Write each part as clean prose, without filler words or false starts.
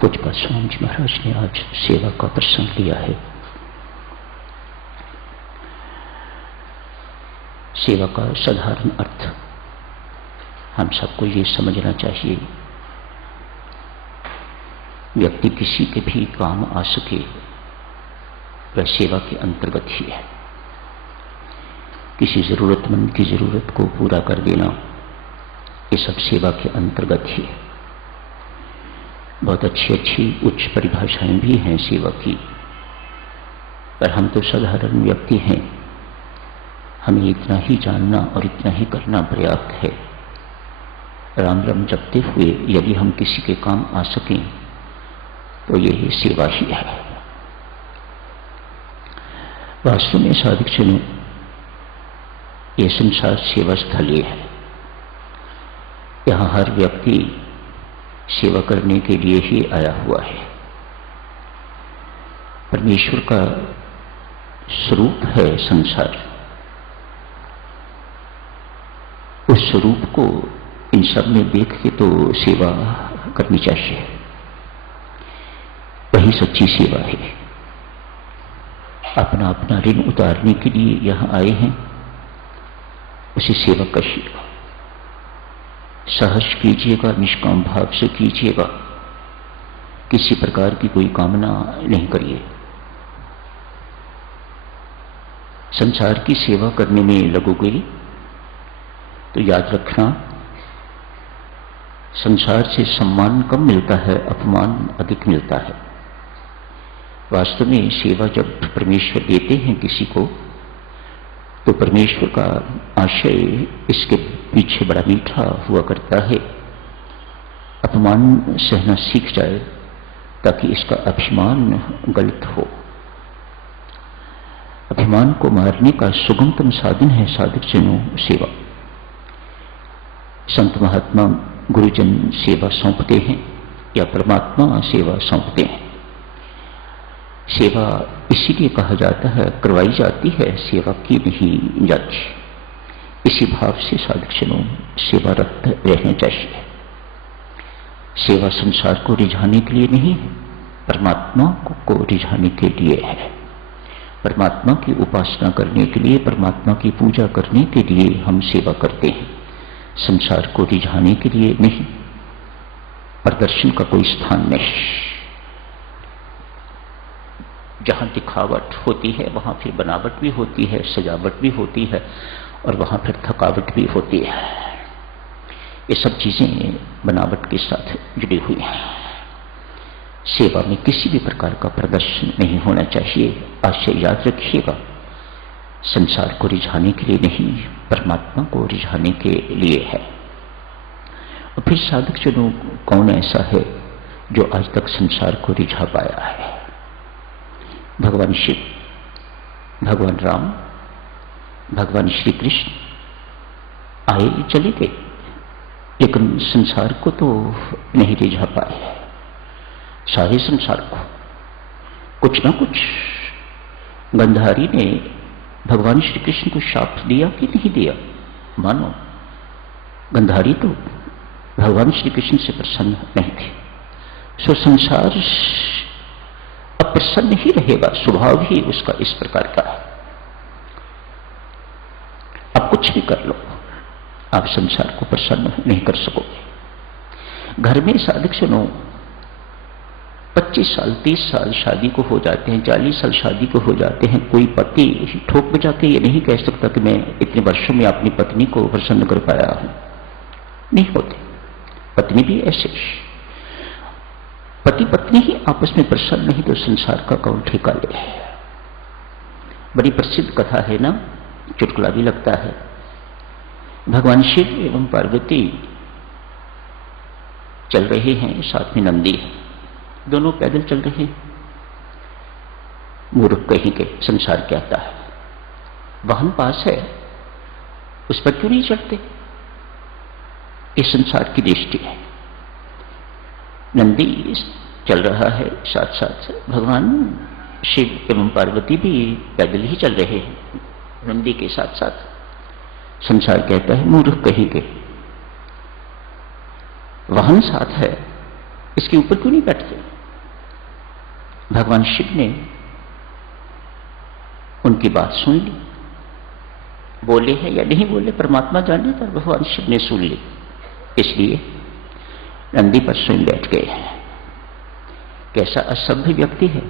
पूज्य स्वामी जी महाराज ने आज सेवा का प्रसंग लिया है। सेवा का साधारण अर्थ हम सबको ये समझना चाहिए, व्यक्ति किसी के भी काम आ सके वह सेवा के अंतर्गत ही है। किसी जरूरतमंद की जरूरत को पूरा कर देना ये सब सेवा के अंतर्गत ही है। बहुत अच्छी अच्छी उच्च परिभाषाएं भी हैं सेवा की, पर हम तो साधारण व्यक्ति हैं, हमें इतना ही जानना और इतना ही करना पर्याप्त है। राम राम जपते हुए यदि हम किसी के काम आ सकें तो ये सेवा ही है। वास्तव में साधक जनों, ये संसार सेवा स्थल है। यहाँ हर व्यक्ति सेवा करने के लिए ही आया हुआ है। परमेश्वर का स्वरूप है संसार। उस स्वरूप को इन सब में देख के तो सेवा करनी चाहिए, वही सच्ची सेवा है। अपना अपना ऋण उतारने के लिए यहां आए हैं, उसे सेवा करिएगा, सहज कीजिएगा, निष्काम भाव से कीजिएगा, किसी प्रकार की कोई कामना नहीं करिए। संसार की सेवा करने में लगोगे तो याद रखना, संसार से सम्मान कम मिलता है, अपमान अधिक मिलता है। वास्तव में सेवा जब परमेश्वर देते हैं किसी को, तो परमेश्वर का आशय इसके पीछे बड़ा मीठा हुआ करता है। अपमान सहना सीख जाए ताकि इसका अभिमान गलित हो। अभिमान को मारने का सुगमतम साधन है साधक जनों सेवा। संत महात्मा गुरुजन सेवा सौंपते हैं या परमात्मा सेवा सौंपते हैं। सेवा इसीलिए कहा जाता है, करवाई जाती है, सेवा की नहीं जाती। इसी भाव से साधक जनों सेवारत रहना चाहिए। सेवा संसार को रिझाने के लिए नहीं है, परमात्मा को रिझाने के लिए है। परमात्मा की उपासना करने के लिए, परमात्मा की पूजा करने के लिए हम सेवा करते हैं, संसार को रिझाने के लिए नहीं। प्रदर्शन का कोई स्थान नहीं। जहां दिखावट होती है वहां फिर बनावट भी होती है, सजावट भी होती है, और वहां फिर थकावट भी होती है। ये सब चीजें बनावट के साथ जुड़ी हुई हैं। सेवा में किसी भी प्रकार का प्रदर्शन नहीं होना चाहिए। आशय याद रखिएगा, संसार को रिझाने के लिए नहीं, परमात्मा को रिझाने के लिए है। और फिर साधक जनों, कौन ऐसा है जो आज तक संसार को रिझा पाया है? भगवान शिव, भगवान राम, भगवान श्री कृष्ण आए चले गए, लेकिन संसार को तो नहीं रिझा पाए। सारे संसार को कुछ ना कुछ गंधारी ने भगवान श्री कृष्ण को शाप दिया कि नहीं दिया? मानो गंधारी तो भगवान श्री कृष्ण से प्रसन्न नहीं थे। सो संसार अप्रसन्न ही रहेगा, स्वभाव ही उसका इस प्रकार का है। आप कुछ भी कर लो, आप संसार को प्रसन्न नहीं कर सकोगे। घर में साधक सुनो, 25 साल 30 साल शादी को हो जाते हैं, 40 साल शादी को हो जाते हैं। कोई पति ठोक बजा के ये नहीं कह सकता कि मैं इतने वर्षों में अपनी पत्नी को प्रसन्न कर पाया हूं। नहीं होते। पत्नी भी ऐसे, पति पत्नी ही आपस में प्रसन्न नहीं तो संसार का कौन ठेका ले। बड़ी प्रसिद्ध कथा है ना, चुटकुला भी लगता है। भगवान शिव एवं पार्वती चल रहे हैं, साथ में नंदी है, दोनों पैदल चल रहे हैं। मूर्ख कहीं के, संसार क्या आता है, वाहन पास है, उस पर क्यों नहीं चढ़ते? ये संसार की दृष्टि है। नंदी चल रहा है, साथ साथ भगवान शिव एवं पार्वती भी पैदल ही चल रहे हैं नंदी के साथ साथ। संसार कहता है मूर्ख कहीं के, वाहन साथ है इसके ऊपर क्यों नहीं बैठते? भगवान शिव ने उनकी बात सुन ली, बोले हैं या नहीं बोले परमात्मा जाने, पर भगवान शिव ने सुन ली, इसलिए नंदी पर स्वयं बैठ गए। कैसा असभ्य व्यक्ति है,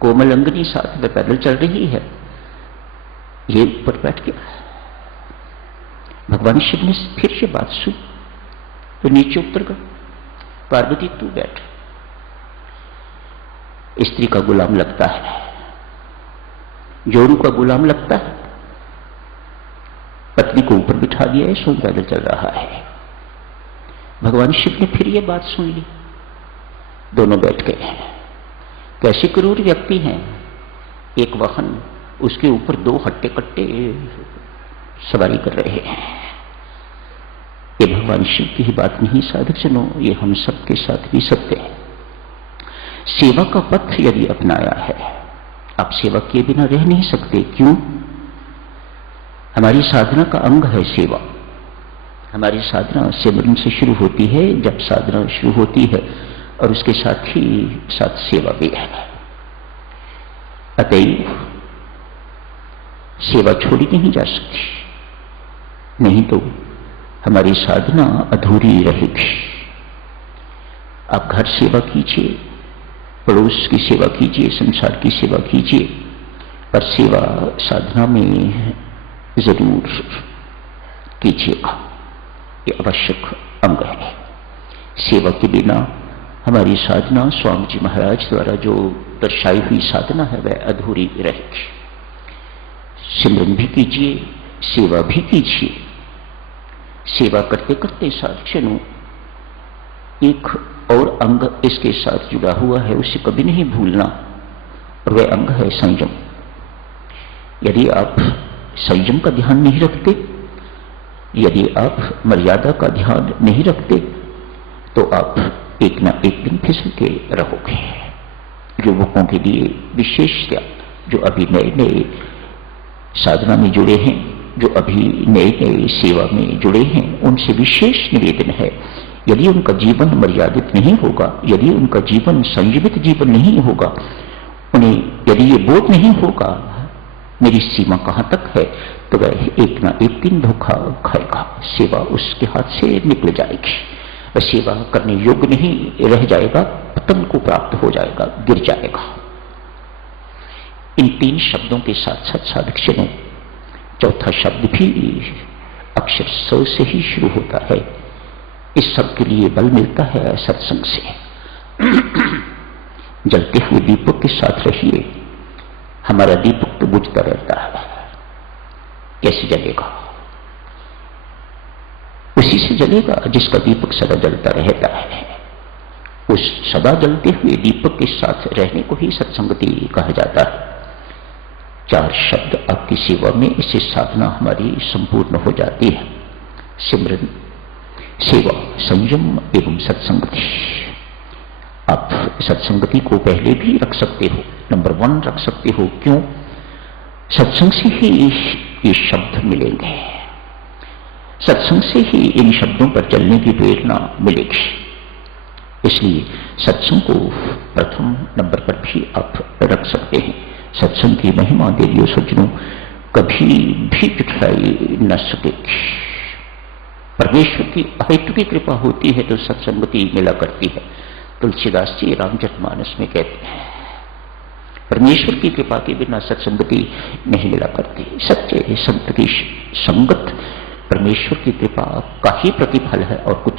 कोमल अंगनी साथ में पैदल चल रही है, ये ऊपर बैठ गया। भगवान शिव ने फिर से बात सुनी तो नीचे उतर गए। पार्वती तू बैठ। स्त्री का गुलाम लगता है, जोरू का गुलाम लगता है, पत्नी को ऊपर बिठा दिया है, स्वयं पैदल चल रहा है। भगवान शिव ने फिर ये बात सुन ली, दोनों बैठ गए। कैसे क्रूर व्यक्ति हैं, एक वाहन, उसके ऊपर दो हट्टे कट्टे सवारी कर रहे हैं। ये भगवान शिव की ही बात नहीं साधक जनों, ये हम सबके साथ भी सत्य है। सेवा का पथ यदि अपनाया है, आप सेवा किए बिना रह नहीं सकते। क्यों? हमारी साधना का अंग है सेवा। हमारी साधना सिमरन से शुरू होती है। जब साधना शुरू होती है और उसके साथ ही साथ सेवा भी है, अतएव सेवा छोड़ी नहीं जा सकती, नहीं तो हमारी साधना अधूरी रहेगी। आप घर सेवा कीजिए, पड़ोस की सेवा कीजिए, संसार की सेवा कीजिए, पर सेवा साधना में जरूर कीजिएगा, ये आवश्यक अंग है। सेवा के बिना हमारी साधना स्वामी जी महाराज द्वारा जो दर्शाई हुई साधना है वह अधूरी रहेगी। सिमरन भी कीजिए, सेवा भी कीजिए। सेवा करते करते साथियों एक और अंग इसके साथ जुड़ा हुआ है, उसे कभी नहीं भूलना, और वह अंग है संयम। यदि आप संयम का ध्यान नहीं रखते, यदि आप मर्यादा का ध्यान नहीं रखते, तो आप एक ना एक दिन फिसल के रहोगे। युवकों के लिए विशेषता, जो अभी नए नए साधना में जुड़े हैं, जो अभी नए नए सेवा में जुड़े हैं, उनसे विशेष निवेदन है, यदि उनका जीवन मर्यादित नहीं होगा, यदि उनका जीवन संयमित जीवन नहीं होगा, उन्हें यदि ये बोध नहीं होगा मेरी सीमा कहां तक है, तो वह एक ना एक दिन धोखा खाएगा। सेवा उसके हाथ से निकल जाएगी, वह सेवा करने योग्य नहीं रह जाएगा, पतन को प्राप्त हो जाएगा, गिर जाएगा। इन तीन शब्दों के साथ साथ साधक जनों, चौथा शब्द भी अक्षर स से ही शुरू होता है। इस सब के लिए बल मिलता है सत्संग से। जलते हुए दीपक के साथ रहिए। हमारा दीपक तो बुझता रहता है, कैसे जलेगा? उसी से जलेगा जिसका दीपक सदा जलता रहता है। उस सदा जलते हुए दीपक के साथ रहने को ही सत्संगति कहा जाता है। चार शब्द आपकी सेवा में, इससे साधना हमारी संपूर्ण हो जाती है। सिमरन, सेवा, संयम एवं सत्संगति। आप सत्संगति को पहले भी रख सकते हो, नंबर 1 रख सकते हो। क्यों? सत्संग से ही ये शब्द मिलेंगे, सत्संग से ही इन शब्दों पर चलने की प्रेरणा मिलेगी। इसलिए सत्संग को प्रथम नंबर पर भी आप रख सकते हैं। सत्संग की महिमा देवियों सज्जनों कभी भी जुटाई न सकेगी। परमेश्वर की अहेतु की कृपा होती है तो सत्संगति मिला करती है। तुलसीदास जी रामचरितमानस में कहते हैं, परमेश्वर की कृपा के बिना सत्संगति नहीं मिला करती। सच्चे संत की संगत परमेश्वर की कृपा का ही प्रतिफल है और कुछ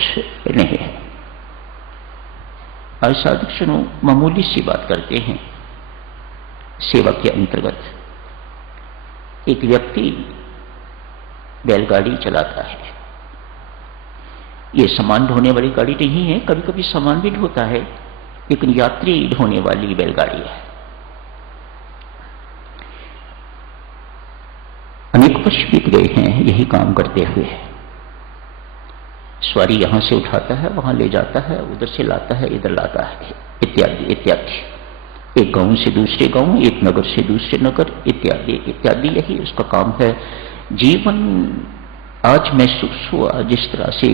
नहीं है। आज साधक सुनो, मामूली सी बात करते हैं। सेवा के अंतर्गत एक व्यक्ति बैलगाड़ी चलाता है। ये सामान ढोने वाली गाड़ी नहीं है, कभी कभी सामान भी ढोता है, लेकिन यात्री ढोने वाली बैलगाड़ी है। अनेक वर्ष बीत गए हैं यही काम करते हुए। सवारी यहां से उठाता है, वहां ले जाता है, उधर से लाता है, इधर लाता है, इत्यादि इत्यादि। एक गांव से दूसरे गांव, एक नगर से दूसरे नगर, इत्यादि इत्यादि, यही उसका काम है। जीवन आज महसूस हुआ जिस तरह से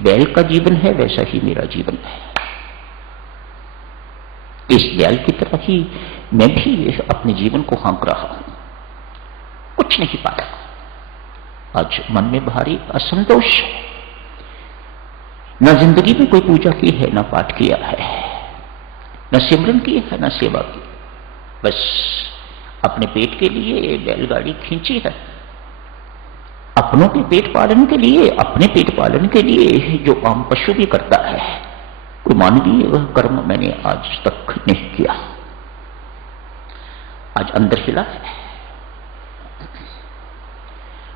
बैल का जीवन है वैसा ही मेरा जीवन है। इस बैल की तरह ही मैं भी अपने जीवन को हाँक रहा हूं, कुछ नहीं पाया। आज मन में भारी असंतोष है, न जिंदगी में कोई पूजा की है, न पाठ किया है, न सिमरन की है, न सेवा की। बस अपने पेट के लिए बैलगाड़ी खींची है, अपनों के पेट पालन के लिए, अपने पेट पालन के लिए जो आम पशु भी करता है। कोई मानवीय कर्म मैंने आज तक नहीं किया। आज अंदर हिला है।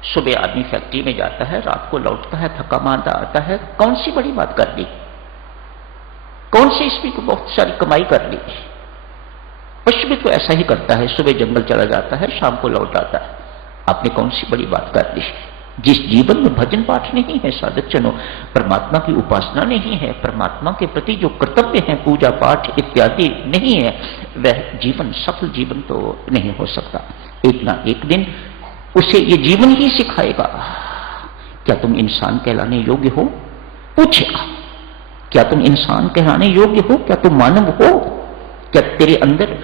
सुबह आदमी फैक्ट्री में जाता है, रात को लौटता है, थका मांदा आता है। कौन सी बड़ी बात कर ली, कौन सी इसमें को बहुत सारी कमाई कर ली। पशु भी तो ऐसा ही करता है, सुबह जंगल चला जाता है, शाम को लौट आता है। आपने कौन सी बड़ी बात कर ली। जिस जीवन में भजन पाठ नहीं है साधक जनों, परमात्मा की उपासना नहीं है, परमात्मा के प्रति जो कर्तव्य है, पूजा पाठ इत्यादि नहीं है, वह जीवन सफल जीवन तो नहीं हो सकता। एक ना एक दिन उसे ये जीवन ही सिखाएगा, क्या तुम इंसान कहलाने योग्य हो। पूछेगा, क्या तुम इंसान कहलाने योग्य हो, क्या तुम मानव हो, क्या तेरे अंदर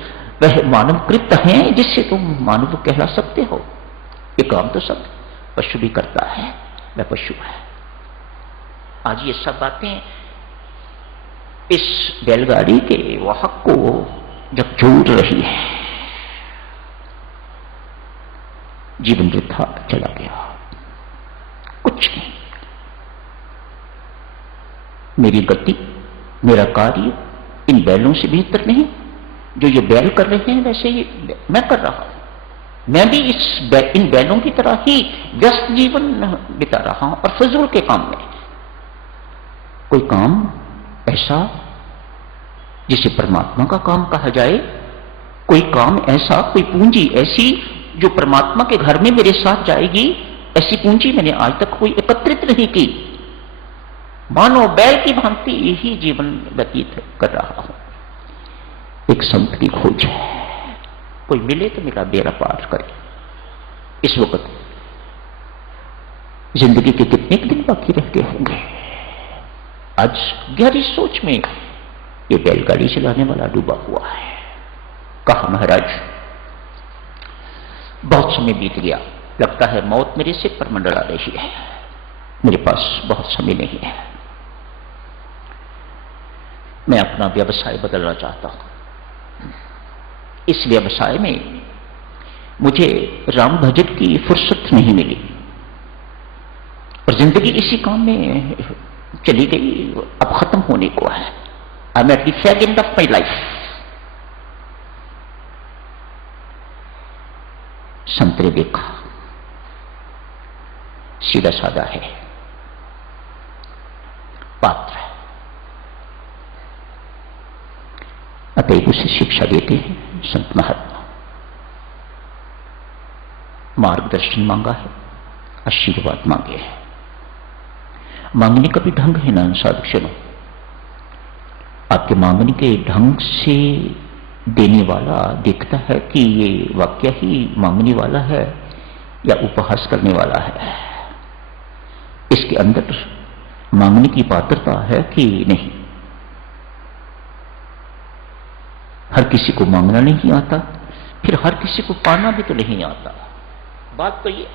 वह मानव कृत्य है जिससे तुम मानव कहला सकते हो। ये काम तो सब पशु भी करता है, वह पशु है। आज ये सब बातें इस बैलगाड़ी के वाहक को जब जोड़ रही है, जीवन वृथा चला गया, कुछ नहीं। मेरी गति, मेरा कार्य इन बैलों से बेहतर नहीं। जो ये बैल कर रहे हैं वैसे ही मैं कर रहा हूं। मैं भी इन बैलों की तरह ही व्यस्त जीवन बिता रहा हूं और फजूल के काम में। कोई काम ऐसा जिसे परमात्मा का काम कहा जाए, कोई काम ऐसा, कोई पूंजी ऐसी जो परमात्मा के घर में मेरे साथ जाएगी, ऐसी पूंजी मैंने आज तक कोई एकत्रित नहीं की। मानो बैल की भांति यही जीवन व्यतीत कर रहा हूं। एक संत की खोज है, कोई मिले तो मेरा बेड़ा पार करे। इस वक्त जिंदगी के कितने दिन बाकी रह गए होंगे। आज गहरी सोच में ये बैलगाड़ी चलाने वाला डूबा हुआ है। कहा महाराज, बहुत समय बीत गया, लगता है मौत मेरे सिर पर मंडरा रही है, मेरे पास बहुत समय नहीं है, मैं अपना व्यवसाय बदलना चाहता हूं। इस व्यवसाय में मुझे राम भजन की फुर्सत नहीं मिली और जिंदगी इसी काम में चली गई, अब खत्म होने को है। I am at the fag end of my life. संत ने देखा, सीधा साधा है, पात्र है, अतएव उसे शिक्षा देते हैं संत महात्मा। मार्गदर्शन मांगा है, आशीर्वाद मांगे हैं। मांगने का भी ढंग है ना साधुजनों। आपके मांगने के ढंग से देने वाला देखता है कि ये वाक्य ही मांगने वाला है या उपहास करने वाला है, इसके अंदर मांगने की पात्रता है कि नहीं। हर किसी को मांगना नहीं आता, फिर हर किसी को पाना भी तो नहीं आता। बात तो ये,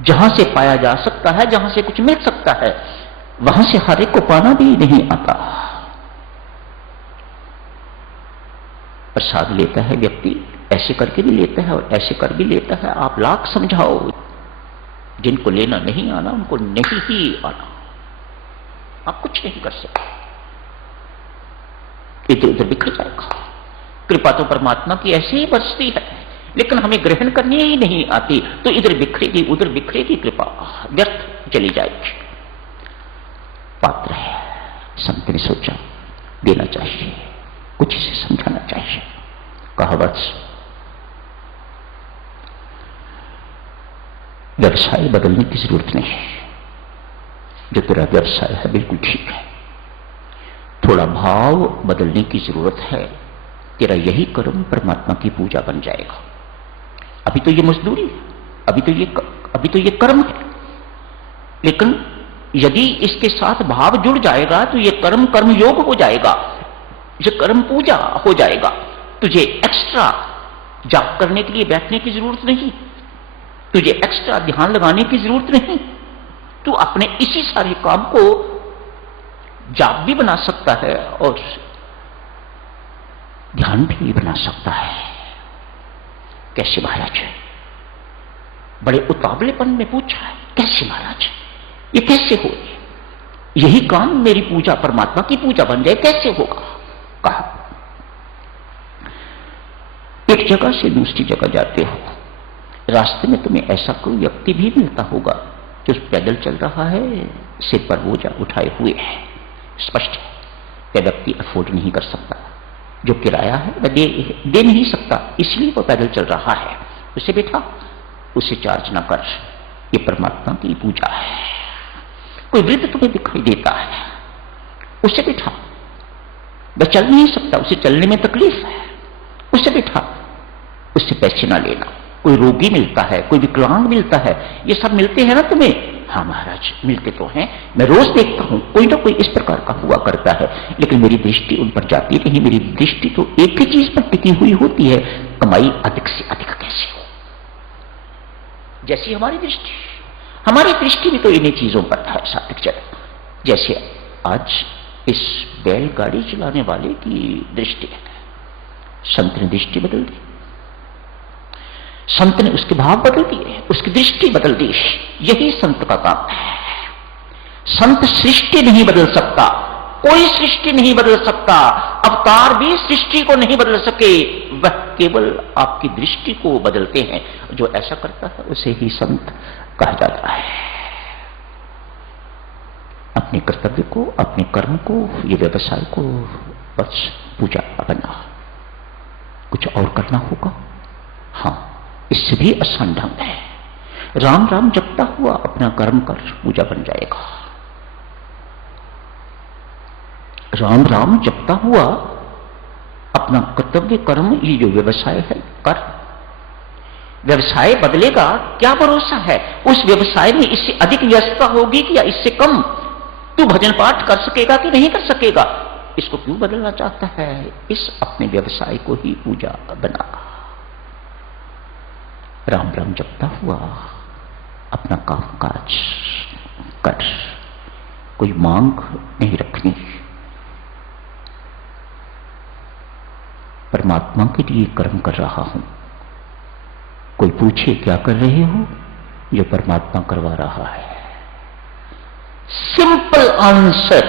जहां से पाया जा सकता है, जहां से कुछ मिल सकता है, वहां से हर एक को पाना भी नहीं आता। प्रसाद लेता है व्यक्ति, ऐसे करके भी लेता है और ऐसे कर भी लेता है। आप लाख समझाओ, जिनको लेना नहीं आना उनको नहीं ही आना, आप कुछ नहीं कर सकते। इधर उधर बिखर जाएगा। कृपा तो परमात्मा की ऐसे ही बरसती है, लेकिन हमें ग्रहण करनी ही नहीं आती, तो इधर बिखरेगी उधर बिखरेगी, कृपा व्यर्थ चली जाएगी। पात्र है, संत ने सोचा देना चाहिए, कुछ इसे समझाना चाहिए। कहा वत्स, व्यवसाय बदलने की जरूरत नहीं है, जो तेरा व्यवसाय है बिल्कुल ठीक है। थोड़ा भाव बदलने की जरूरत है, तेरा यही कर्म परमात्मा की पूजा बन जाएगा। अभी तो ये मजदूरी है, अभी तो ये कर्म है, लेकिन यदि इसके साथ भाव जुड़ जाएगा तो ये कर्म कर्म योग हो जाएगा। ये कर्म पूजा हो जाएगा। तुझे एक्स्ट्रा जाप करने के लिए बैठने की जरूरत नहीं, तुझे एक्स्ट्रा ध्यान लगाने की जरूरत नहीं। तू अपने इसी सारे काम को जाप भी बना सकता है और ध्यान भी बना सकता है। कैसे महाराज? बड़े उतावलेपन में पूछा है, कैसे महाराज, ये कैसे हो? यही काम मेरी पूजा परमात्मा की पूजा बन जाए, कैसे होगा? कहा, एक जगह से दूसरी जगह जाते हो, रास्ते में तुम्हें ऐसा कोई व्यक्ति भी मिलता होगा जो पैदल चल रहा है, सिर पर बोझा उठाए हुए है। स्पष्ट है, वह व्यक्ति अफोर्ड नहीं कर सकता, जो किराया है वह दे नहीं सकता, इसलिए वह पैदल चल रहा है। उसे बैठा, उसे चार्ज ना कर, ये परमात्मा की पूजा है। कोई वृद्ध तुम्हें दिखाई देता है, उसे बैठा, वह चल नहीं सकता, उसे चलने में तकलीफ है, उसे बैठा, उससे पैसे ना लेना। कोई रोगी मिलता है, कोई विकलांग मिलता है, ये सब मिलते हैं ना तुम्हें? हाँ महाराज, मिलते तो हैं, मैं रोज देखता हूं, कोई ना कोई इस प्रकार का हुआ करता है, लेकिन मेरी दृष्टि उन पर जाती नहीं। मेरी दृष्टि तो एक ही चीज पर टिकी हुई होती है, कमाई अधिक से अधिक कैसे हो। जैसी हमारी दृष्टि भी तो इन्हीं चीजों पर है सात्विक जन। जैसे आज इस बैलगाड़ी चलाने वाले की दृष्टि है, संत ने दृष्टि बदल दी, संत ने उसके भाव बदल दिए, उसकी दृष्टि बदल दी। यही संत का काम है। संत सृष्टि नहीं बदल सकता, कोई सृष्टि नहीं बदल सकता, अवतार भी सृष्टि को नहीं बदल सके, वह केवल आपकी दृष्टि को बदलते हैं। जो ऐसा करता है उसे ही संत कहा जाता है। अपने कर्तव्य को, अपने कर्म को, ये व्यवसाय को बस पूजा बना, कुछ और करना होगा। हाँ, इससे भी आसान ढंग है। राम राम जपता हुआ अपना कर्म कर पूजा बन जाएगा। राम राम जपता हुआ अपना कर्तव्य कर्म, ये जो व्यवसाय है कर। व्यवसाय बदलेगा, क्या भरोसा है? उस व्यवसाय में इससे अधिक व्यस्तता होगी कि या इससे कम? तू भजन पाठ कर सकेगा कि नहीं कर सकेगा? इसको क्यों बदलना चाहता है? इस अपने व्यवसाय को ही पूजा बना। राम राम जपता हुआ अपना काम काज कर, कोई मांग नहीं रखनी। परमात्मा के लिए कर्म कर रहा हूं। कोई पूछे क्या कर रहे हो? जो परमात्मा करवा रहा है। सिंपल आंसर,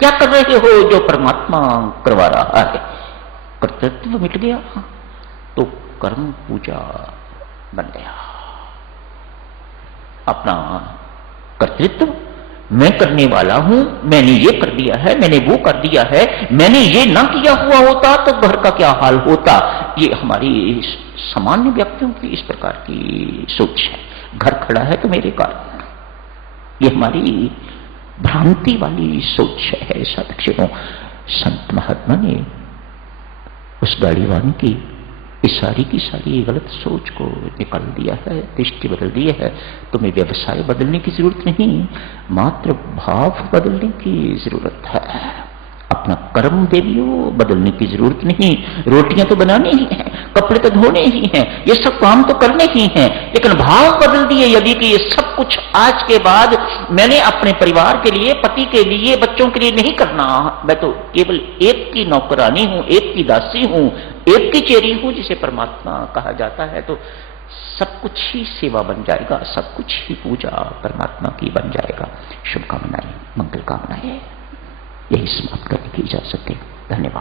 क्या कर रहे हो? जो परमात्मा करवा रहा है। कर्तव्य मिट गया तो कर्म पूजा बन गया। अपना कर्तृत्व मैं करने वाला हूं, मैंने ये कर दिया है, मैंने वो कर दिया है, मैंने ये ना किया हुआ होता तो घर का क्या हाल होता। ये हमारी सामान्य व्यक्तियों की इस प्रकार की सोच है। घर खड़ा है तो मेरे कारण, ये हमारी भ्रांति वाली सोच है। ऐसा दक्षिणों संत महात्मा ने उस गाड़ीवान की इस सारी की सारी गलत सोच को निकाल दिया है, दृष्टि बदल दी है। तुम्हें व्यवसाय बदलने की जरूरत नहीं, मात्र भाव बदलने की जरूरत है। अपना कर्म देवियों बदलने की जरूरत नहीं। रोटियां तो बनानी ही हैं, कपड़े तो धोने ही हैं, ये सब काम तो करने ही हैं, लेकिन भाव बदल दिए यदि कि ये सब कुछ आज के बाद मैंने अपने परिवार के लिए, पति के लिए, बच्चों के लिए नहीं करना। मैं तो केवल एक की नौकरानी हूं, एक की दासी हूं, एक की चेरी हूं, जिसे परमात्मा कहा जाता है। तो सब कुछ ही सेवा बन जाएगा, सब कुछ ही पूजा परमात्मा की बन जाएगा। शुभकामनाएं, मंगल कामनाएं, यही समाप्त करने की इजाजत है। धन्यवाद।